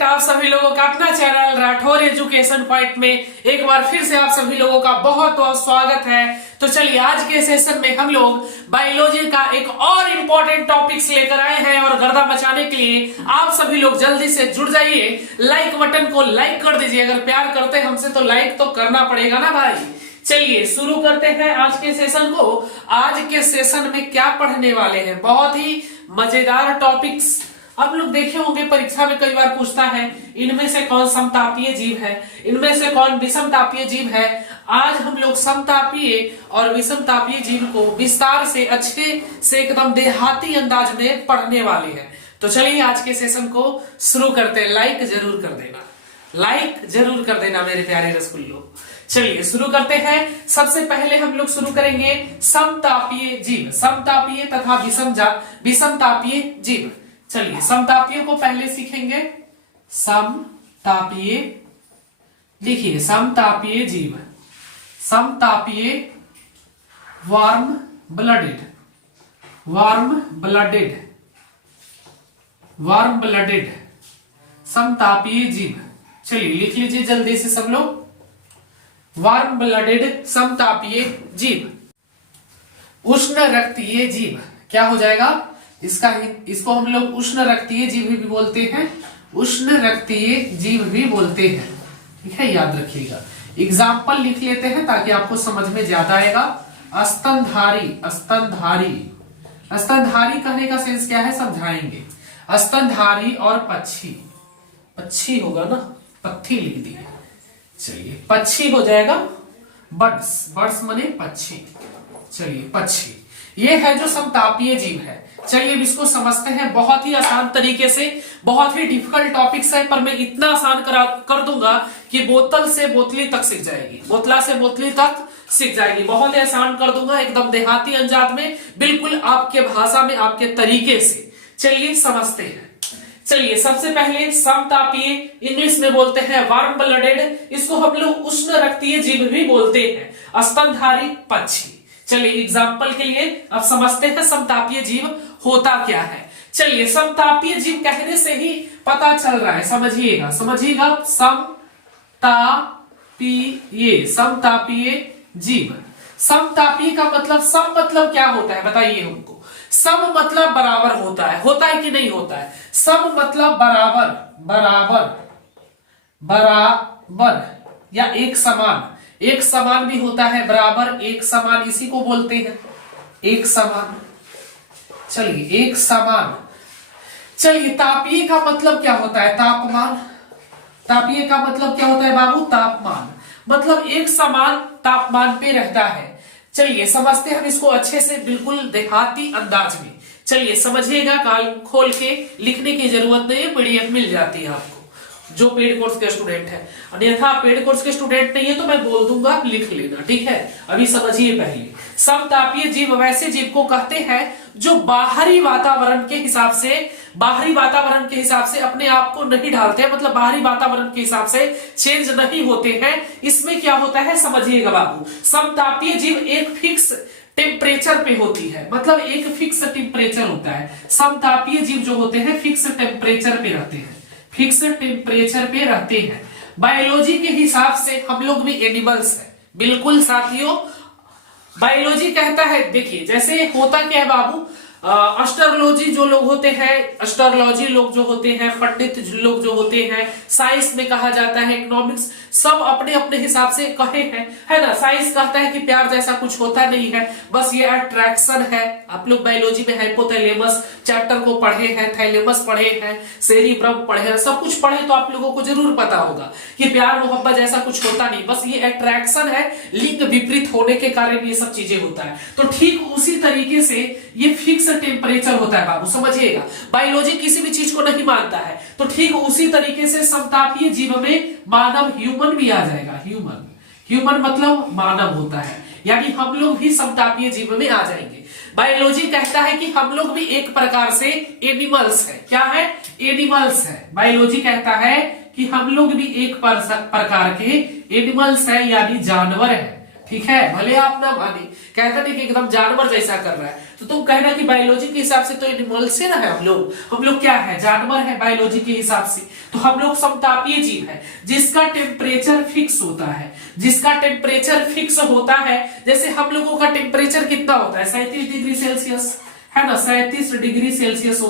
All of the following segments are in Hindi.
स्टूडेंट, आप सभी लोगों का अपना चैनल राठौर एजुकेशन पॉइंट में एक बार फिर से आप सभी लोगों का बहुत बहुत स्वागत है। तो चलिए आज के सेशन में हम लोग बायोलॉजी का एक और इम्पोर्टेंट टॉपिक्स लेकर आए हैं और गर्दा मचाने के लिए आप सभी लोग जल्दी से जुड़ जाइए। लाइक बटन को लाइक कर दीजिए, अगर प्यार करते हैं हमसे तो लाइक तो करना पड़ेगा ना भाई। चलिए शुरू करते हैं आज के सेशन को। आज के सेशन में क्या पढ़ने वाले हैं, बहुत ही मजेदार टॉपिक्स आप लोग देखे होंगे, परीक्षा में कई बार पूछता है इनमें से कौन समतापीय जीव है, इनमें से कौन विषमतापीय जीव है। आज हम लोग समतापीय और विषमतापीय जीव को विस्तार से अच्छे से एकदम देहाती अंदाज में पढ़ने वाले हैं। तो चलिए आज के सेशन को शुरू करते हैं। लाइक जरूर कर देना, लाइक जरूर कर देना मेरे प्यारे रसगुल्लो। चलिए शुरू करते हैं। सबसे पहले हम लोग शुरू करेंगे समतापीय जीव, समतापीय तथा विषमतापीय जीव। चलिए समतापीय को पहले सीखेंगे। समतापीय, लिखिए समतापीय जीव, समतापीय warm blooded, warm blooded, warm blooded समतापीय जीव। चलिए लिख लीजिए जल्दी से सब लोग। वार्म ब्लडेड समतापीय जीव। उष्ण रक्तीय जीव क्या हो जाएगा इसको हम लोग उष्ण रक्तीय जीव भी बोलते हैं, उष्ण रक्तीय जीव भी बोलते हैं। ठीक है, याद रखिएगा। एग्जाम्पल लिख लेते हैं ताकि आपको समझ में ज्यादा आएगा। स्तनधारी, स्तनधारी, स्तनधारी कहने का सेंस क्या है समझाएंगे। स्तनधारी और पक्षी, पक्षी होगा ना, पत्थी लिख दिए। चलिए पक्षी हो जाएगा बर्ड्स, बर्ड्स माने पक्षी। चलिए पक्षी, ये है जो समतापीय जीव है। चलिए अब इसको समझते हैं बहुत ही आसान तरीके से। बहुत ही डिफिकल्ट टॉपिक्स है पर मैं इतना आसान कर दूंगा कि बोतल से बोतली तक सीख जाएगी, बोतला से बोतली तक सीख जाएगी। बहुत ही आसान कर दूंगा, एकदम देहाती अंदाज में, बिल्कुल आपके भाषा में, आपके तरीके से। चलिए समझते हैं। चलिए सबसे पहले समतापीय, इंग्लिश में बोलते हैं वार्म ब्लडेड, इसको हम लोग उष्ण रक्तीय जीव भी बोलते हैं, स्तनधारी पक्षी। चलिए एग्जाम्पल के लिए अब समझते हैं समतापीय जीव होता क्या है। चलिए समतापीय जीव कहने से ही पता चल रहा है, समझिएगा समझिएगा। समतापीय, समतापीय जीव, समतापीय का मतलब, सम मतलब क्या होता है बताइए हमको। सम मतलब बराबर होता है कि नहीं होता है। सम मतलब बराबर, बराबर, बराबर या एक समान, एक समान भी होता है, बराबर एक समान इसी को बोलते हैं एक समान। चलिए एक समान। चलिए तापीय का मतलब क्या होता है, तापमान। तापीय का मतलब क्या होता है बाबू, तापमान, मतलब एक समान तापमान पे रहता है। चलिए समझते हैं हम इसको अच्छे से, बिल्कुल देहाती अंदाज में। चलिए समझिएगा, काल खोल के लिखने की जरूरत नहीं है, पीडीएफ मिल जाती है आपको जो पेड कोर्स के स्टूडेंट है। अन्यथा पेड कोर्स के स्टूडेंट नहीं है तो मैं बोल दूंगा, लिख लेना। ठीक है, अभी समझिए पहले। समतापीय जीव वैसे जीव को कहते हैं जो बाहरी वातावरण के हिसाब से, बाहरी वातावरण के हिसाब से अपने आप को नहीं ढालते, मतलब बाहरी वातावरण के हिसाब से चेंज नहीं होते हैं। इसमें क्या होता है समझिएगा बाबू। समतापीय जीव एक फिक्स टेम्परेचर पे होती है, मतलब एक फिक्स टेम्परेचर होता है। समतापीय जीव जो होते हैं फिक्स टेम्परेचर पे रहते हैं, फिक्स टेम्परेचर पे रहते हैं। बायोलॉजी के हिसाब से हम लोग भी एनिमल्स हैं, बिल्कुल साथियों। बायोलॉजी कहता है, देखिए जैसे होता क्या है बाबू, एस्ट्रोलॉजी जो लोग होते हैं, एस्ट्रोलॉजी लोग जो होते हैं, पंडित लोग जो होते हैं, साइंस में कहा जाता है, इकोनॉमिक्स, सब अपने अपने हिसाब से कहे हैं, है ना। साइंस कहता है कि प्यार जैसा कुछ होता नहीं है, बस ये अट्रैक्शन है। आप लोग बायोलॉजी में हाइपोथैलेमस चैप्टर को पढ़े हैं, थैलेमस पढ़े हैं, सेरिब्रम पढ़े हैं, सब कुछ पढ़े तो आप लोगों को जरूर पता होगा कि प्यार मोहब्बत जैसा कुछ होता नहीं, बस ये अट्रैक्शन है, लिंग विपरीत होने के कारण ये सब चीजें होता है। तो ठीक उसी तरीके से ये फिक्स टेम्परेचर होता है बाबू, समझिएगा। बायोलॉजी किसी भी चीज को नहीं मानता है, तो ठीक उसी तरीके से समतापीय जीव में मानव, ह्यूमन भी आ जाएगा। ह्यूमन, ह्यूमन मतलब मानव होता है, यानी हम लोग भी समतापीय जीव में आ जाएंगे। बायोलॉजी कहता है कि हम लोग भी एक प्रकार से एनिमल्स है। क्या है, एनिमल्स है। बायोलॉजी कहता है कि हम लोग भी एक प्रकार के एनिमल्स है, यानी जानवर है। ठीक है, भले आप ना माने, कहते नहीं कि एकदम जानवर जैसा कर रहा है, तो तुम कहना कि बायोलॉजी के हिसाब से तो एनिमल्स से ना है, हम लोग क्या है, जानवर है बायोलॉजी के हिसाब से। तो हम लोग समतापीय जीव है जिसका टेम्परेचर फिक्स होता है, जिसका टेम्परेचर फिक्स होता है। जैसे हम लोगों का टेम्परेचर कितना होता है, 37 डिग्री सेल्सियस है ना, 37 डिग्री सेल्सियस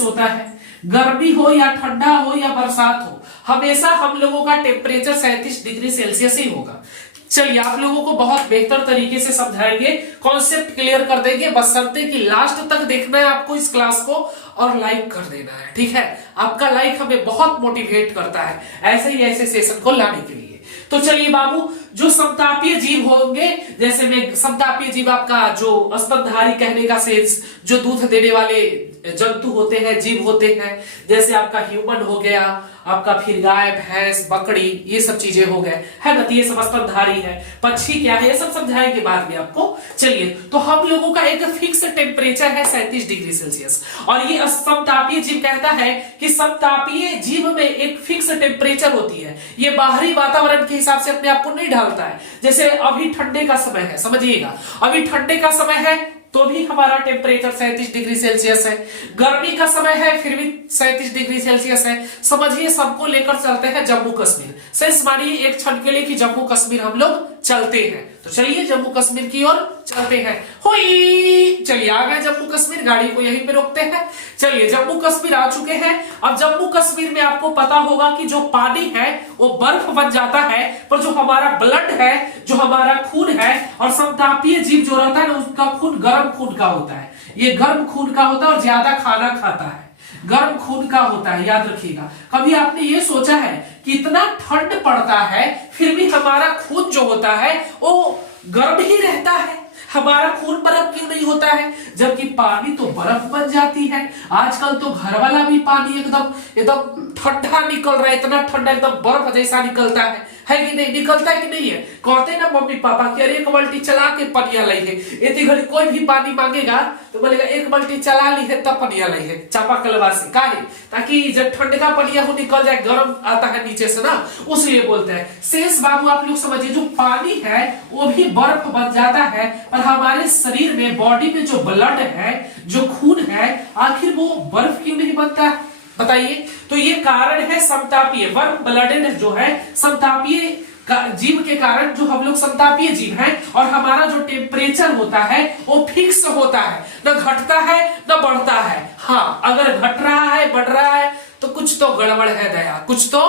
होता है। गर्मी हो या ठंडा हो या बरसात हो, हमेशा हम लोगों का टेम्परेचर 37 डिग्री सेल्सियस ही होगा। चलिए आप लोगों को बहुत बेहतर तरीके से समझाएंगे, कॉन्सेप्ट क्लियर कर देंगे, बशर्ते कि लास्ट तक देखना है आपको इस क्लास को और लाइक कर देना है, ठीक है। आपका लाइक हमें बहुत मोटिवेट करता है ऐसे ही ऐसे सेशन को लाने के लिए। तो चलिए बाबू, जो समतापीय जीव होंगे, जैसे में समतापीय जीव आपका जो स्तनधारी कहने का सेंस, जो दूध देने वाले जंतु होते हैं, जीव होते हैं, जैसे आपका ह्यूमन हो गया, आपका फिर गाय भैंस बकरी, ये सब चीजें हो गए है ना, ये सब स्तनधारी है। पक्षी क्या है ये सब समझाएंगे बाद में आपको। चलिए, तो हम लोगों का एक फिक्स टेम्परेचर है 37 डिग्री सेल्सियस, और ये समतापीय जीव कहता है कि समतापीय जीव में एक फिक्स टेम्परेचर होती है, ये बाहरी वातावरण के हिसाब से अपने आप को नहीं ढालता है। जैसे अभी ठंडे का समय है, समझिएगा, अभी ठंडे का समय है तो भी हमारा टेम्परेचर 37 डिग्री सेल्सियस है, गर्मी का समय है फिर भी 37 डिग्री सेल्सियस है। समझिए, सबको लेकर चलते हैं जम्मू कश्मीर। सेंस मानिए एक क्षण के लिए कि जम्मू कश्मीर हम लोग चलते हैं, तो चलिए जम्मू कश्मीर की ओर चलते हैं। हुई, चलिए आ गए जम्मू कश्मीर, गाड़ी को यहीं पे रोकते हैं। चलिए जम्मू कश्मीर आ चुके हैं। अब जम्मू कश्मीर में आपको पता होगा कि जो पानी है वो बर्फ बन जाता है, पर जो हमारा ब्लड है, जो हमारा खून है, और समतापीय जीव जो रहता है ना, उसका खून गर्म खून का होता है, ये गर्म खून का होता है और ज्यादा खाना खाता है, गर्म खून का होता है, याद रखिएगा। कभी आपने ये सोचा है कि इतना ठंड पड़ता है फिर भी हमारा खून जो होता है वो गर्म ही रहता है, हमारा खून बर्फ क्यों नहीं होता है, जबकि पानी तो बर्फ बन जाती है। आजकल तो घर वाला भी पानी एकदम ठंडा निकल रहा है, इतना ठंडा एकदम बर्फ जैसा निकलता है कि नहीं, निकलता है कि नहीं है। कहते हैं ना मम्मी पापा कि अरे एक बाल्टी चला के पनिया लाई है, इतनी घड़ी कोई भी पानी मांगेगा तो बोलेगा एक बाल्टी चला ली है तब पनिया लाई है, चापा कलवा से, काहे, ताकि जब ठंड का पनिया हो निकल जाए, गर्म आता है नीचे से ना, उसलिए बोलते हैं। शेष बाबू आप लोग समझिए, जो पानी है वो भी बर्फ बन जाता है, पर हमारे शरीर में, बॉडी में जो ब्लड है, जो खून है, आखिर वो बर्फ क्यों नहीं बनता है बताइए। तो ये कारण है समतापीय, वार्म ब्लडेड जो है समतापीय जीव के कारण, जो हम लोग समतापीय जीव हैं, और हमारा जो टेम्परेचर होता है वो फिक्स होता है, न घटता है न बढ़ता है। हाँ, अगर घट रहा है बढ़ रहा है तो कुछ तो गड़बड़ है दया, कुछ तो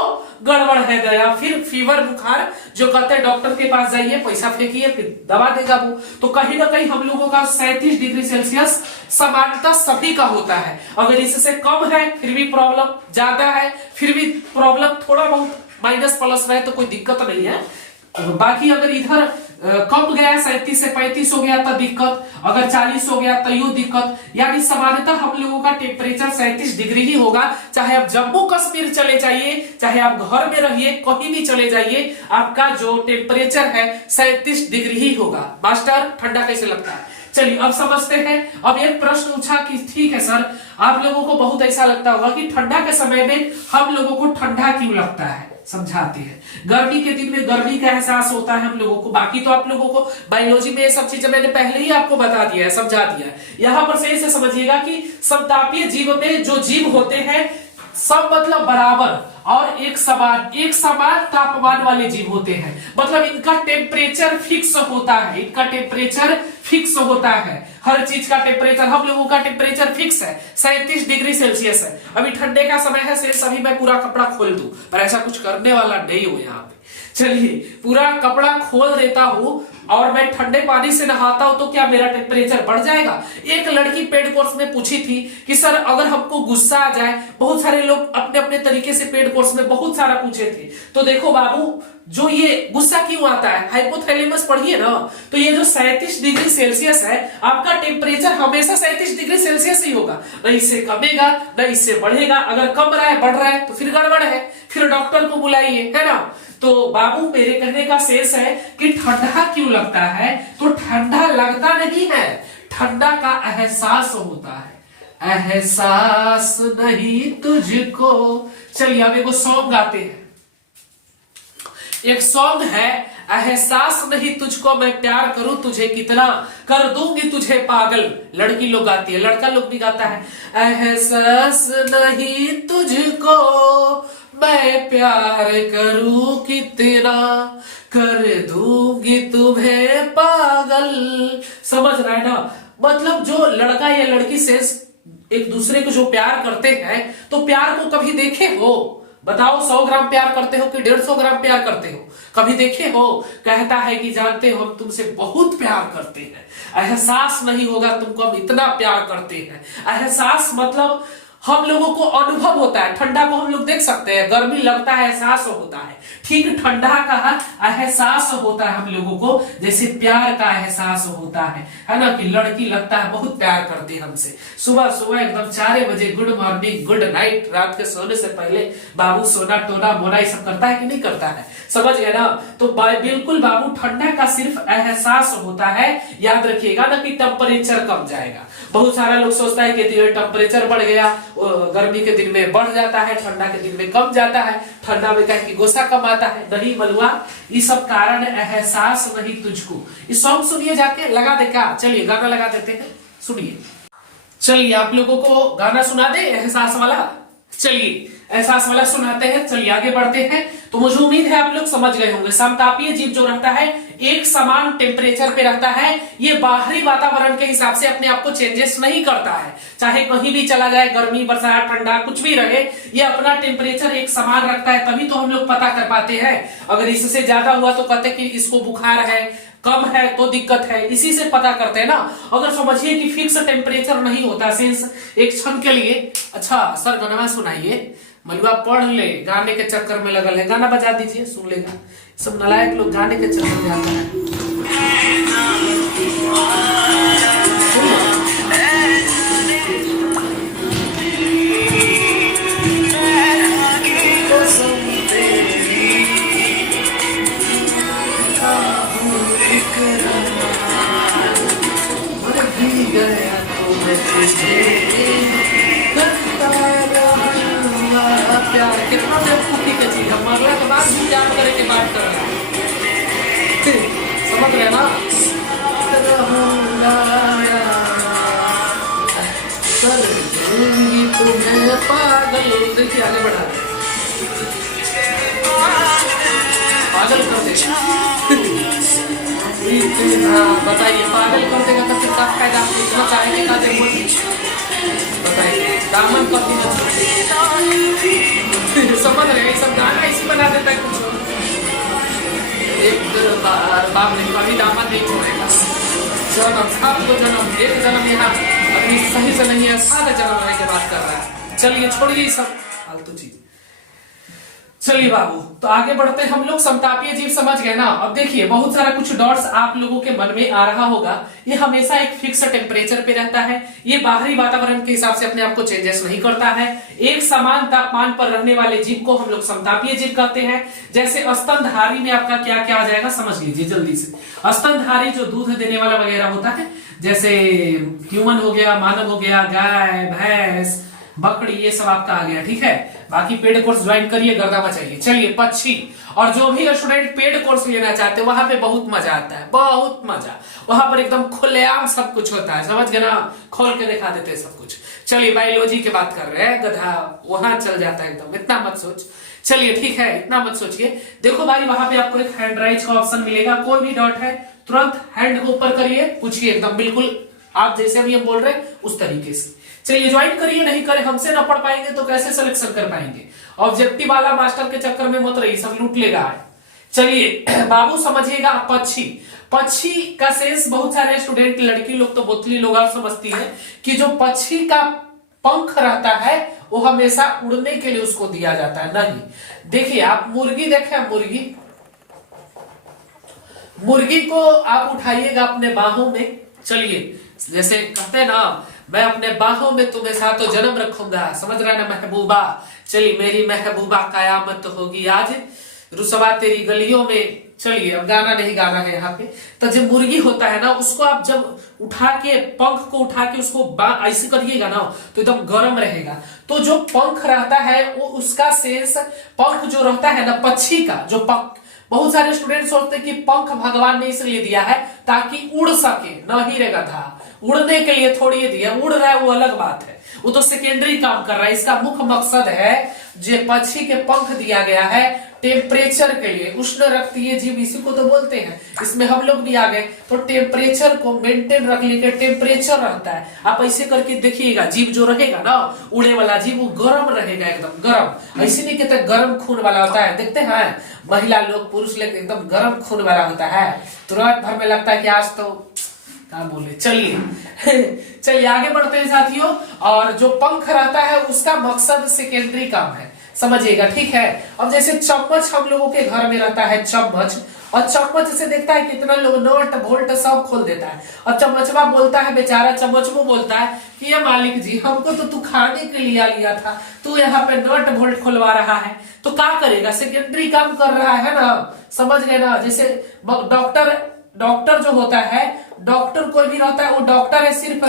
गड़बड़ है दया। फिर फीवर बुखार जो कहते हैं डॉक्टर के पास जाइए, पैसा फेंकिए, फिर दवा देगा वो। तो कहीं ना कहीं हम लोगों का 37 डिग्री सेल्सियस समानता सभी का होता है। अगर इससे कम है फिर भी प्रॉब्लम, ज्यादा है फिर भी प्रॉब्लम, थोड़ा बहुत माइनस प्लस रहे तो कोई दिक्कत नहीं है। बाकी अगर इधर कम गया 37 से 35 हो गया तो दिक्कत, अगर 40 हो गया तो यूं दिक्कत। यानी सामान्यतः हम लोगों का टेम्परेचर 37 डिग्री ही होगा, चाहे आप जम्मू कश्मीर चले जाइए, चाहे आप घर में रहिए, कहीं भी चले जाइए, आपका जो टेम्परेचर है 37 डिग्री ही होगा। मास्टर ठंडा कैसे लगता है? चलिए अब समझते हैं। अब एक प्रश्न पूछा कि ठीक है सर, आप लोगों को बहुत ऐसा लगता होगा कि ठंडा के समय में हम लोगों को ठंडा क्यों लगता है, समझाते हैं। गर्मी के दिन में गर्मी का एहसास होता है हम लोगों को, बाकी तो आप लोगों को बायोलॉजी में ये सब चीजें मैंने पहले ही आपको बता दिया है, समझा दिया है। यहाँ पर सही से समझिएगा कि समतापीय जीव में जो जीव होते हैं सब मतलब बराबर और एक समान तापमान वाले जीव होते हैं, मतलब इनका टेम्परेचर फिक्स होता है, इनका टेम्परेचर फिक्स होता है। हर चीज का टेम्परेचर, हम लोगों का टेम्परेचर फिक्स है, 37 डिग्री सेल्सियस है। अभी ठंडे का समय है, से अभी मैं पूरा कपड़ा खोल दूं, पर ऐसा कुछ करने वाला नहीं हूं यहाँ पे। चलिए पूरा कपड़ा खोल देता हूं और मैं ठंडे पानी से नहाता हूं तो क्या मेरा टेम्परेचर बढ़ जाएगा? एक लड़की पेड कोर्स में पूछी थी कि सर अगर हमको गुस्सा आ जाए, बहुत सारे लोग अपने अपने तरीके से पेड कोर्स में बहुत सारा पूछे थे। तो देखो बाबू, जो ये गुस्सा क्यों आता है, हाइपोथैलेमस पढ़िए ना, तो ये जो 37 डिग्री सेल्सियस है, आपका टेम्परेचर हमेशा 37 डिग्री सेल्सियस ही होगा, न इससे कमेगा न इससे बढ़ेगा। अगर कम रहा है बढ़ रहा है तो फिर गड़बड़ है, फिर डॉक्टर को बुलाइए, है ना। तो बाबू मेरे कहने का शेष है कि ठंडा क्यों लगता है, तो ठंडा लगता नहीं है, ठंडा का एहसास होता है, एहसास नहीं तुझको। चलिए अब एक सॉन्ग गाते हैं, एक सॉन्ग है एहसास नहीं तुझको मैं प्यार करूं तुझे कितना, कर दूंगी तुझे पागल। लड़की लोग गाती है, लड़का लोग भी गाता है। एहसास नहीं तुझको मैं प्यार करूं कितना, कर दूंगी तुम्हें पागल। समझ रहा है ना? मतलब जो लड़का या लड़की से एक दूसरे को जो प्यार करते हैं, तो प्यार को कभी देखे हो? बताओ, 100 ग्राम प्यार करते हो कि 150 ग्राम प्यार करते हो? कभी देखे हो? कहता है कि जानते हो हम तुमसे बहुत प्यार करते हैं, एहसास नहीं होगा तुमको हम इतना प्यार करते हैं। एहसास मतलब हम लोगों को अनुभव होता है। ठंडा को हम लोग देख सकते हैं, गर्मी लगता है, एहसास होता है। ठीक ठंडा का एहसास होता है हम लोगों को, जैसे प्यार का एहसास होता है ना? कि लड़की लगता है बहुत प्यार करती है हमसे। सुबह सुबह एकदम 4 बजे गुड मॉर्निंग गुड नाइट, रात के सोने से पहले बाबू सोना टोना मोना ये सब करता है कि नहीं करता है? समझ गए ना? तो बिल्कुल बाबू, ठंडा का सिर्फ एहसास होता है। याद रखिएगा ना कि टेम्परेचर कम जाएगा। बहुत सारा लोग सोचता है कि टेम्परेचर बढ़ गया, गर्मी के दिन में बढ़ जाता है, ठंडा के दिन में कम जाता है। ठंडा में कहे कि गोसा कम आता है, नहीं बलुआ, ये सब कारण एहसास नहीं तुझको। इस सॉन्ग सुनिए, जाके लगा दे क्या? चलिए गाना लगा देते हैं, सुनिए। चलिए आप लोगों को गाना सुना दे एहसास वाला। चलिए एहसास वाला सुनाते हैं। चलिए आगे बढ़ते हैं। तो मुझे उम्मीद है आप लोग समझ गए होंगे। समतापीय जीव जो रहता है एक समान टेम्परेचर पे रहता है। ये बाहरी वातावरण के हिसाब से अपने आप को चेंजेस नहीं करता है, चाहे कहीं भी चला जाए, गर्मी बरसात ठंडा कुछ भी रहे, ये अपना टेम्परेचर एक समान रखता है। तभी तो हम लोग पता कर पाते हैं। अगर इससे ज्यादा हुआ तो कहते कि इसको बुखार है, कम है तो दिक्कत है, इसी से पता करते हैं ना। अगर समझिए कि फिक्स टेम्परेचर नहीं होता सिंस एक क्षण के लिए। अच्छा सर गाना सुनाइए, मलुआ पढ़ ले, गाने के चक्कर में लगल है। गाना बजा दीजिए, सुन लेगा। सब नलायक लोग गाने के चक्कर में आता है। प्यार कितना बेवकूफी का चीज, हम मरला के बाद भी प्यार करे के बात कर रहा है। समझ रहे ना? कर दूंगी तुम्हें पागल। देखिए आगे बढ़ा, पागल कर देगा। बताइए पागल कर देगा तो फिर क्या फायदा? आपको इतना चाहेंगे का दे बताइए, दामन कभी न समझ रहे? सब गाना इसी बना देता है कुछ। एक बाप ने कभी दामन नहीं छोड़ेगा। जन्म सबको जन्म, एक जन्म यहाँ अभी सही से नहीं है, 7 जन्म रहने के बात कर रहा है। चलिए छोड़िए सब फालतू चीज। चलिए बाबू, तो आगे बढ़ते हैं हम लोग। समतापीय जीव समझ गए ना? अब देखिए बहुत सारा कुछ डॉट्स आप लोगों के मन में आ रहा होगा। ये हमेशा एक फिक्स टेम्परेचर पे रहता है। ये बाहरी वातावरण के हिसाब से अपने आप को चेंजेस नहीं करता है। एक समान तापमान पर रहने वाले जीव को हम लोग समतापीय जीव कहते हैं। जैसे स्तनधारी में आपका क्या क्या आ जाएगा समझ लीजिए जल्दी से। स्तनधारी जो दूध देने वाला वगैरह होता है, जैसे ह्यूमन हो गया, मानव हो गया, गाय भैंस बकरी, ये सब आपका आ गया। ठीक है, बाकी पेड कोर्स ज्वाइन करिए, गर्दा बचाइए। चलिए पक्षी, और जो भी स्टूडेंट पेड कोर्स लेना चाहते हैं वहां पे बहुत मजा आता है, बहुत मजा। वहां पर एकदम खुलेआम सब कुछ होता है, समझ गए ना? खोल के दिखा देते हैं सब कुछ। चलिए बायोलॉजी की बात कर रहे हैं, गधा वहां चल जाता है एकदम, इतना मत सोच। चलिए ठीक है, इतना मत सोचिए। देखो भाई वहां पे आपको एक हैंड राइज का ऑप्शन मिलेगा। कोई भी डॉट है तुरंत हैंड को ऊपर करिए, पूछिए एकदम बिल्कुल आप जैसे भी हम बोल रहे हैं उस तरीके से। चलिए ज्वाइन करिए, नहीं करे हमसे ना पढ़ पाएंगे तो कैसे सिलेक्शन कर पाएंगे? ऑब्जेक्टिव वाला मास्टर के चक्कर में मत रहिए, सब लूट लेगा। चलिए बाबू समझिएगा, पक्षी। पक्षी का सेंस बहुत सारे स्टूडेंट लड़की लोग तो बोतली लोग और समझती है कि जो पक्षी का पंख रहता है वो हमेशा उड़ने के लिए उसको दिया जाता है। नहीं, देखिए आप मुर्गी देखे, मुर्गी को आप उठाइएगा अपने बाहों में। चलिए जैसे कहते हैं ना, मैं अपने बाहों में तुम्हें साथों जन्म रखूंगा, समझ रहा है ना महबूबा? चलिए मेरी महबूबा कयामत होगी आज, रुसवा तेरी गलियों में। चलिए अब गाना नहीं गाना है यहाँ पे। तो जब मुर्गी होता है ना, उसको आप जब उठा के पंख को उठा के उसको ऐसे करिएगा ना तो एकदम गर्म रहेगा। तो जो पंख रहता है वो उसका सेंस, पंख जो रहता है ना पक्षी का, जो बहुत सारे स्टूडेंट सोचते हैं कि पंख भगवान ने इसलिए दिया है ताकि उड़ सके, न ही रे गधा, उड़ने के लिए थोड़ी दिया, उड़ रहा है वो अलग बात है, वो तो सेकेंडरी काम कर रहा है। इसका मुख्य मकसद है जो पक्षी के पंख दिया गया है टेम्परेचर के लिए, उष्ण रक्तीय जीव इसी को तो बोलते हैं, इसमें हम लोग भी आ गए, तो टेम्परेचर को मेंटेन रखने के टेम्परेचर रहता है। आप ऐसे करके देखिएगा, जीव जो रहेगा ना उड़े वाला जीव वो गर्म रहेगा, एकदम गर्म, ऐसे नहीं कहते गर्म खून वाला होता है, देखते हैं महिला लोग पुरुष लोग एकदम गर्म खून वाला होता है, तुरंत भर में लगता है कि आज तो क्या बोले। चलिए आगे बढ़ते हैं साथियों, और जो पंख रहता है उसका मकसद सेकेंडरी काम है, समझिएगा, ठीक है। अब जैसे चम्मच हम लोगों के घर में रहता है चम्मच, और चम्मच से देखता है कितना लोग नट बोल्ट सब खोल देता है, और चम्मचवा बोलता है, बेचारा चम्मचवा बोलता है कि ये मालिक जी हमको तो तू खाने के लिए लिया था, तू यहाँ पे नट बोल्ट खुलवा रहा है, तो क्या करेगा, सेकेंडरी काम कर रहा है ना, समझ गए ना। जैसे डॉक्टर जो होता है, डॉक्टर कोई भी रहता है वो डॉक्टर है सिर्फ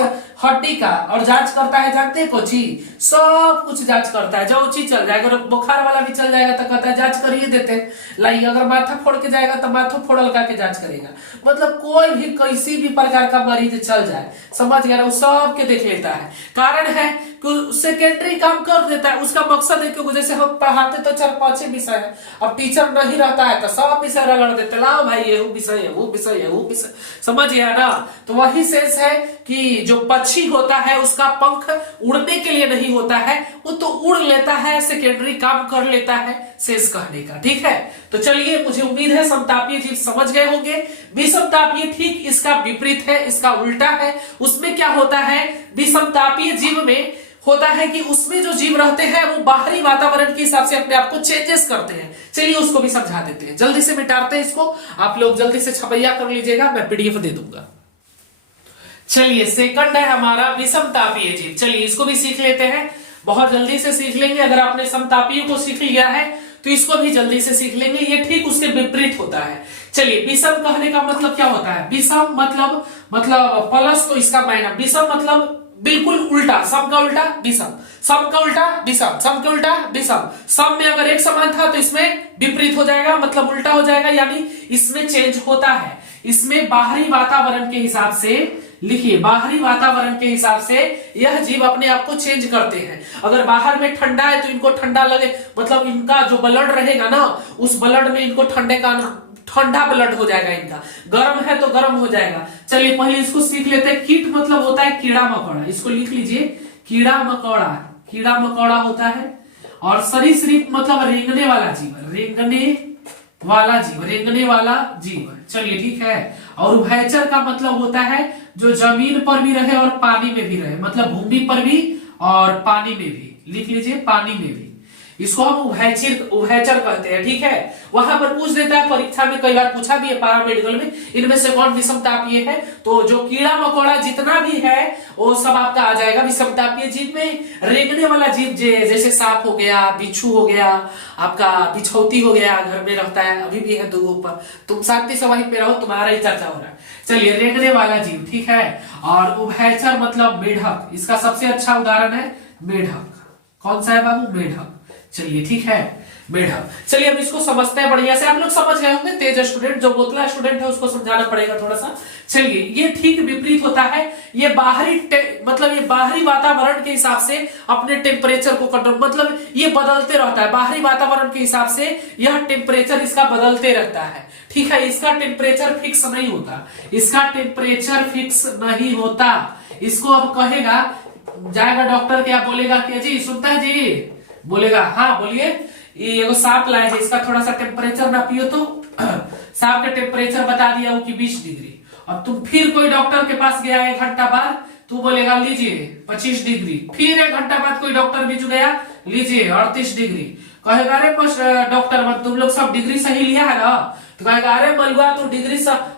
हड्डी का, और जांच करता है, जानते हैं कोची सब कुछ जांच करता है, जो चीज चल जाएगा, अगर बुखार वाला भी चल जाएगा तो कहता है जांच करिए देते हैं, लाई अगर माथा फोड़ के जाएगा तो माथा फोड़ल के जांच करेगा, मतलब कोई भी किसी भी प्रकार का मरीज चल जाए, समझ गया, वो सब के देख लेता है। कारण है कि सेकेंडरी काम कर देता है, उसका मकसद है, क्योंकि जैसे हम पढ़ाते तो 4-5 विषय है, अब टीचर नहीं रहता है तो सब विषय रगड़ देते, लाओ भाई ये विषय है, वो विषय है, वो विषय, समझ गया ना। तो वही सेंस है कि जो पक्षी होता है उसका पंख उड़ने के लिए नहीं होता है, वो तो उड़ लेता है, सेकेंडरी काम कर लेता है, सेंस कहने का, ठीक है। तो चलिए, मुझे उम्मीद है समतापीय जीव समझ गए होंगे। विषमतापीय ठीक इसका विपरीत है, इसका उल्टा है। उसमें क्या होता है, विषमतापीय जीव में होता है कि उसमें जो जीव रहते हैं वो बाहरी वातावरण के हिसाब से अपने आप को चेंजेस करते हैं। चलिए उसको भी समझा देते हैं, जल्दी से मिटाते हैं इसको, आप लोग जल्दी से छपैया कर लीजिएगा, मैं पीडीएफ दे दूंगा। चलिए सेकंड है हमारा विषमतापीय जीव, चलिए इसको भी सीख लेते हैं, बहुत जल्दी से सीख लेंगे। अगर आपने समतापीय को सीख लिया है तो इसको भी जल्दी से सीख लेंगे, ये ठीक उसके विपरीत होता है। चलिए विषम कहने का मतलब क्या होता है, विषम मतलब प्लस, तो इसका माइनस, विषम मतलब बिल्कुल उल्टा, सम का उल्टा विषम, सम का उल्टा विषम, सम का उल्टा विषम। सम में अगर एक समान था तो इसमें विपरीत हो जाएगा, मतलब उल्टा हो जाएगा, यानी इसमें चेंज होता है। इसमें बाहरी वातावरण के हिसाब से, लिखिए बाहरी वातावरण के हिसाब से यह जीव अपने आप को चेंज करते हैं। अगर बाहर में ठंडा है तो इनको ठंडा लगे, मतलब इनका जो ब्लड रहेगा ना उस ब्लड में इनको ठंडा ब्लड हो जाएगा, इनका गर्म है तो गर्म हो जाएगा। चलिए पहले इसको सीख लेते हैं। कीट मतलब होता है कीड़ा मकोड़ा, इसको लिख लीजिए, कीड़ा मकोड़ा होता है। और सरीसृप मतलब रेंगने वाला जीव, रेंगने वाला जीव, चलिए ठीक है। और उभयचर का मतलब होता है जो जमीन पर भी रहे और पानी में भी रहे, मतलब भूमि पर भी और पानी में भी, लिख लीजिए पानी में भी, इसको हम उभयचर कहते हैं, ठीक है। वहां पर पूछ देता है, परीक्षा में कई बार पूछा भी है पैरामेडिकल में, इनमें से कौन विषमतापीय है, तो जो कीड़ा मकोड़ा जितना भी है वो सब आपका आ जाएगा विषमतापीय जीव में। रेंगने वाला जीव जैसे सांप हो गया, बिच्छू हो गया, आपका बिछौती हो गया, घर में रहता है, अभी भी है 2 ऊपर, तुम शांति से वहीं पे रहो, तुम्हारा ही चर्चा हो रहा है। चलिए रेंगने वाला जीव, ठीक है। और उभयचर मतलब मेढक, इसका सबसे अच्छा उदाहरण है मेढक। कौन सा है बाबू, मेढक, चलिए ठीक है मेढक। चलिए अब इसको समझते हैं बढ़िया से, आप लोग समझ गए होंगे, तेज स्टूडेंट, जो बोतला स्टूडेंट है उसको समझाना पड़ेगा थोड़ा सा। चलिए ये ठीक विपरीत होता है, ये बाहरी वातावरण के हिसाब से अपने टेम्परेचर को कंट्रोल, मतलब ये बदलते रहता है, बाहरी वातावरण के हिसाब से यह टेम्परेचर इसका बदलते रहता है, ठीक है। इसका टेम्परेचर फिक्स नहीं होता, इसको अब कहेगा, जाएगा डॉक्टर, क्या बोलेगा कि जी सुनता है जी, बोलेगा हाँ बोलिए, ये एगो सांप लाए है, इसका थोड़ा सा टेम्परेचर ना पियो, तो सांप का टेम्परेचर बता दिया वो कि 20 डिग्री। अब तुम फिर कोई डॉक्टर के पास गया 1 घंटा बाद, तू बोलेगा लीजिए 25 डिग्री, फिर 1 घंटा बाद कोई डॉक्टर बीच गया, लीजिए 38 डिग्री। कहेगा अरे डॉक्टर तुम लोग सब डिग्री सही लिया है ना, तो कहेगा अरे मलुआ तू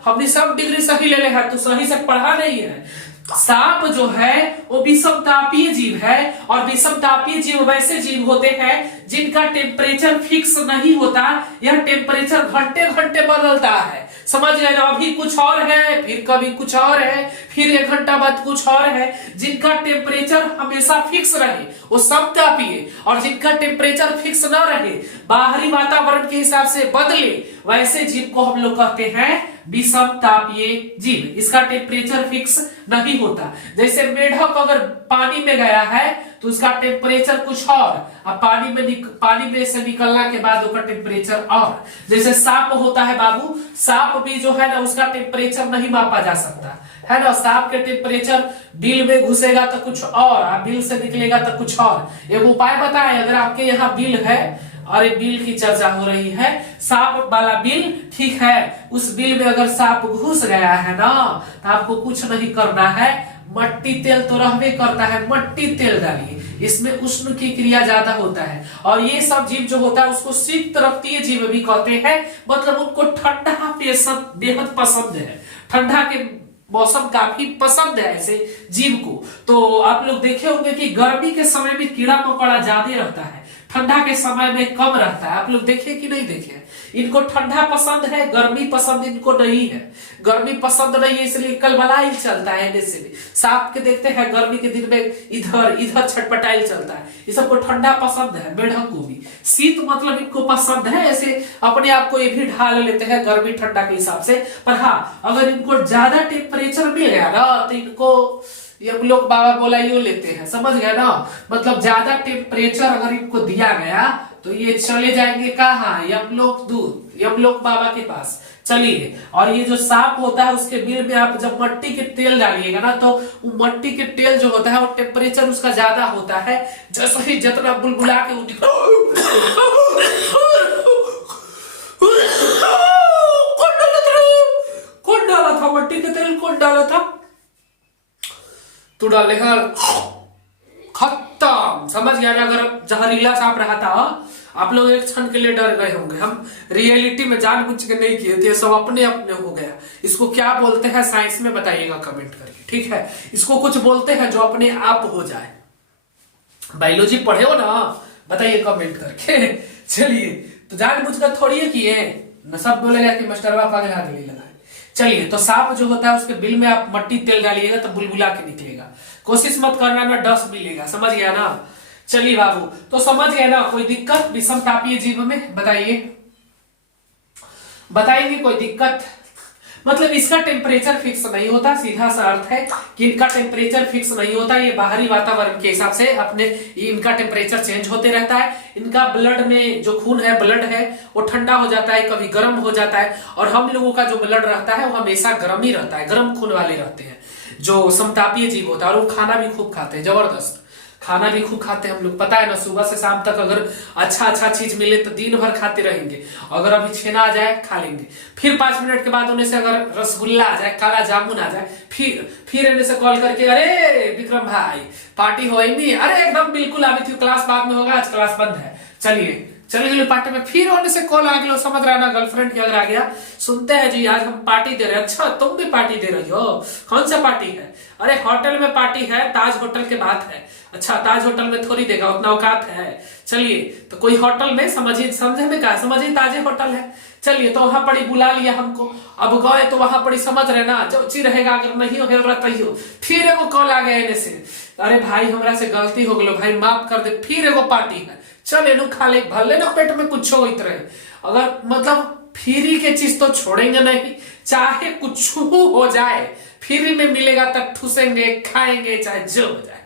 हमने सब डिग्री सही ले है, तू सही से पढ़ा नहीं है। सांप जो है वो विषमतापीय जीव है, और विषमतापीय जीव वैसे जीव होते हैं जिनका टेम्परेचर फिक्स नहीं होता, यह टेम्परेचर घंटे घंटे बदलता है, समझ गए ना। अभी कुछ और है, फिर कभी कुछ और है, फिर 1 घंटा बाद कुछ और है जिनका टेम्परेचर हमेशा फिक्स रहे वो समतापीय, और जिनका टेम्परेचर फिक्स न रहे बाहरी वातावरण के हिसाब से बदले वैसे जीव को हम लोग कहते हैं विषमतापीय जीव। इसका टेम्परेचर फिक्स नहीं होता। जैसे मेढक अगर पानी में गया है तो उसका टेम्परेचर कुछ और, अब पानी में से निकलने के बाद उसका टेम्परेचर और। जैसे सांप होता है बाबू, सांप भी जो है ना उसका टेम्परेचर नहीं मापा जा सकता है ना। सांप के टेम्परेचर बिल में घुसेगा तो कुछ और, बिल से निकलेगा तो कुछ और। एक उपाय बताएं, अगर आपके यहाँ बिल है और एक बिल की चर्चा हो रही है, सांप वाला बिल, ठीक है, उस बिल में अगर सांप घुस गया है ना तो आपको कुछ नहीं करना है, मट्टी तेल तो रहबे करता है, मट्टी तेल डालिए, इसमें उष्ण की क्रिया ज्यादा होता है। और ये सब जीव जो होता है उसको शीत रक्तीय जीव भी कहते हैं, मतलब उनको ठंडा बेहद पसंद है, ठंडा के मौसम काफी पसंद है ऐसे जीव को। तो आप लोग देखे होंगे कि गर्मी के समय में कीड़ा मकोड़ा ज्यादा रहता है, ठंडा के समय में कम रहता है। आप लोग देखे कि नहीं देखे? इनको ठंडा पसंद है, गर्मी पसंद इनको नहीं है। गर्मी पसंद नहीं है इसलिए कलबलाइल चलता है। से भी सांप के देखते हैं गर्मी के दिन में इधर इधर छटपटाइल चलता है। ये सबको ठंडा पसंद है, मेढक को भी। शीत मतलब इनको पसंद है, ऐसे अपने आप को ये भी ढाल लेते हैं गर्मी ठंडा के हिसाब से। पर हाँ, अगर इनको ज्यादा टेम्परेचर मिल गया ना तो इनको हम लोग बाबा बोला यो लेते हैं, समझ गए ना। मतलब ज्यादा टेम्परेचर अगर इनको दिया गया तो ये चले जाएंगे कहाँ? यमलोक दूत, यमलोक बाबा के पास चलिए। और ये जो सांप होता है उसके बिल में आप जब मट्टी के तेल डालिएगा ना तो वो मट्टी के तेल जो होता है वो टेम्परेचर उसका ज्यादा होता है। जैसे ही जितना बुलबुला के कौन डाला था मट्टी के तेल? कौन डाला था? तू डाले खत्म, समझ गया ना। अगर जहरीला सांप रहा था आप लोग एक क्षण के लिए डर गए होंगे। हम रियलिटी में जानबूझ के नहीं किए थे, सब अपने अपने हो गया। इसको क्या बोलते हैं साइंस में बताइएगा कमेंट करके, ठीक है। इसको कुछ बोलते हैं जो अपने आप हो जाए। बायोलॉजी पढ़े हो ना, बताइए कमेंट करके। चलिए, तो जानबूझकर थोड़ी किए न, सब बोलेगा कि मास्टरवा पागल आगे नहीं लगा। चलिए, तो सांप जो होता है उसके बिल में आप मट्टी तेल डालिएगा तो बुलबुला के निकलेगा। कोशिश मत करना ना डस मिलेगा, समझ गया ना। चलिए बाबू, तो समझ गए ना। कोई दिक्कत विषमतापीय जीव में? बताइए, बताइए कोई दिक्कत? मतलब इसका टेम्परेचर फिक्स नहीं होता, सीधा सा अर्थ है कि इनका टेम्परेचर फिक्स नहीं होता। ये बाहरी वातावरण के हिसाब से अपने इनका टेम्परेचर चेंज होते रहता है। इनका ब्लड में जो खून है, ब्लड है, वो ठंडा हो जाता है, कभी गर्म हो जाता है। और हम लोगों का जो ब्लड रहता है वो हमेशा गर्म ही रहता है, गर्म खून वाले रहते हैं जो समतापीय जीव होता है। और वो खाना भी खूब खाते हैं, जबरदस्त खाना भी खूब खाते हैं हम लोग, पता है ना। सुबह से शाम तक अगर अच्छा चीज मिले तो दिन भर खाते रहेंगे। अगर अभी छेना आ जाए खा लेंगे, फिर 5 मिनट के बाद उन्हें से अगर रसगुल्ला आ जाए, काला जामुन आ जाए, फिर इन्हें से कॉल करके, अरे विक्रम भाई पार्टी हो नहीं? अरे एकदम बिल्कुल, अभी थी क्लास बाद में होगा, आज क्लास बंद है, चलिए चलिए पार्टी में। फिर होने से कॉल आ गया, समझ रहा ना, गर्लफ्रेंड की अगर आ गया, सुनते हैं जी आज हम पार्टी दे रहे हैं। अच्छा, तुम भी पार्टी दे रही हो? कौन सा पार्टी है? अरे होटल में पार्टी है, ताज होटल के बात है। अच्छा, ताज होटल में थोड़ी देगा, उतना औकात है। चलिए, तो कोई होटल में समझिए, समझे में क्या, समझिए ताजे होटल है। चलिए, तो वहां पड़ी बुला लिया हमको, अब गए तो वहां पड़ी, समझ रहे ना, चौची रहेगा, अगर नहीं हो तैयो। फिर एगो कॉल आ गया इन्हें से, अरे भाई हमरा से गलती हो गलो भाई, माफ कर दे। फिर एगो पार्टी है, चल एनु खा ले, भले ना पेट में कुछ होइत रहे। अगर मतलब फ्री के चीज तो छोड़ेंगे नहीं, चाहे कुछ हो जाए फ्री में मिलेगा तब ठूसेंगे, खाएंगे, चाहे जो हो जाए,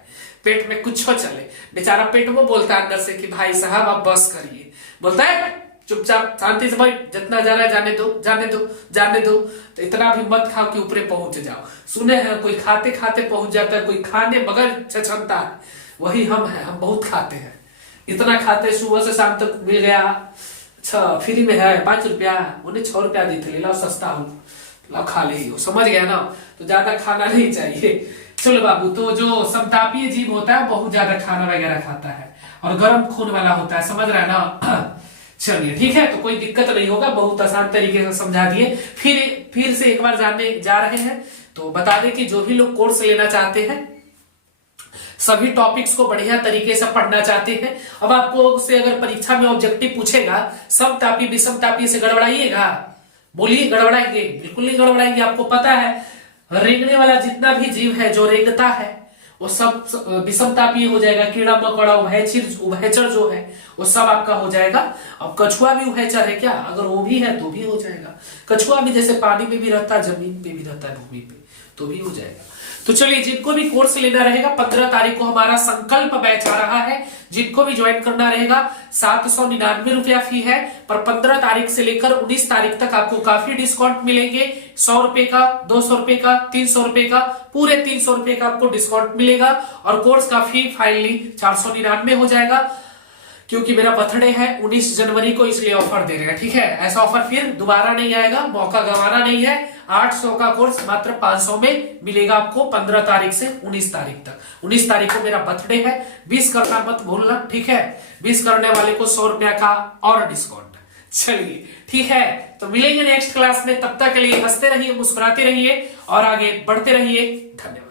पेट में कुछ हो चले। बेचारा पेट में बोलता है अंदर से कि भाई साहब आप बस करिए, बोलता है चुपचाप शांति से, भाई जितना जा रहा है जाने दो, जाने दो, जाने दो। तो इतना भी मत खाओ कि ऊपरे पहुंच जाओ। सुने हैं कोई खाते खाते पहुंच जाता है, कोई खाने बगैर छछनता है, वही हम हैं। हम बहुत खाते हैं, इतना खाते, सुबह से शाम तक मिल गया, अच्छा फ्री में है 5 रुपया, उन्हें 6 रुपया दी थे, ला सस्ता हो, ला खा ले हो, समझ गया ना। तो ज्यादा खाना नहीं चाहिए। चलो बाबू, तो जो समतापीय जीव होता है बहुत ज्यादा खाना वगैरह खाता है और गर्म खून वाला होता है, समझ रहा है ना। चलिए ठीक है, तो कोई दिक्कत नहीं होगा, बहुत आसान तरीके से समझा दिए। फिर से एक बार जानने जा रहे हैं, तो बता दें कि जो भी लोग कोर्स लेना चाहते हैं, सभी टॉपिक्स को बढ़िया तरीके से पढ़ना चाहते हैं, अब आपको से अगर परीक्षा में ऑब्जेक्टिव पूछेगा समतापी विषमतापी से गड़बड़ाइएगा? बोलिए, गड़बड़ाएंगे? बिल्कुल नहीं गड़बड़ाएंगे। आपको पता है रेंगने वाला जितना भी जीव है जो रेंगता है वो सब विषमतापीय हो जाएगा। कीड़ा मकोड़ा उभयचर जो है वो सब आपका हो जाएगा। अब कछुआ भी उभयचर है क्या? अगर वो भी है तो भी हो जाएगा। कछुआ भी जैसे पानी में भी रहता है, जमीन पे भी रहता है, भूमि पे, तो भी हो जाएगा। तो चलिए, जिनको भी कोर्स लेना रहेगा 15 तारीख को हमारा संकल्प बैच आ रहा है। जिनको भी ज्वाइन करना रहेगा 799 रुपया फी है, पर 15 तारीख से लेकर 19 तारीख तक आपको काफी डिस्काउंट मिलेंगे। 100 रुपए का, 200 रुपए का, 300 रुपए का, पूरे 300 रुपए का आपको डिस्काउंट मिलेगा। और कोर्स का फी फाइनली 499 हो जाएगा, क्योंकि मेरा बर्थडे है 19 जनवरी को, इसलिए ऑफर दे रहे हैं। ठीक है, ऐसा ऑफर फिर दोबारा नहीं आएगा, मौका गंवाना नहीं है। 800 का कोर्स मात्र 500 में मिलेगा आपको 15 तारीख से 19 तारीख तक। 19 तारीख को मेरा बर्थडे है, 20 करना मत भूलना। ठीक है, 20 करने वाले को 100 रुपया का और डिस्काउंट। चलिए ठीक है, तो मिलेंगे नेक्स्ट क्लास में। तब तक के लिए हंसते रहिए, मुस्कुराते रहिए और आगे बढ़ते रहिए। धन्यवाद।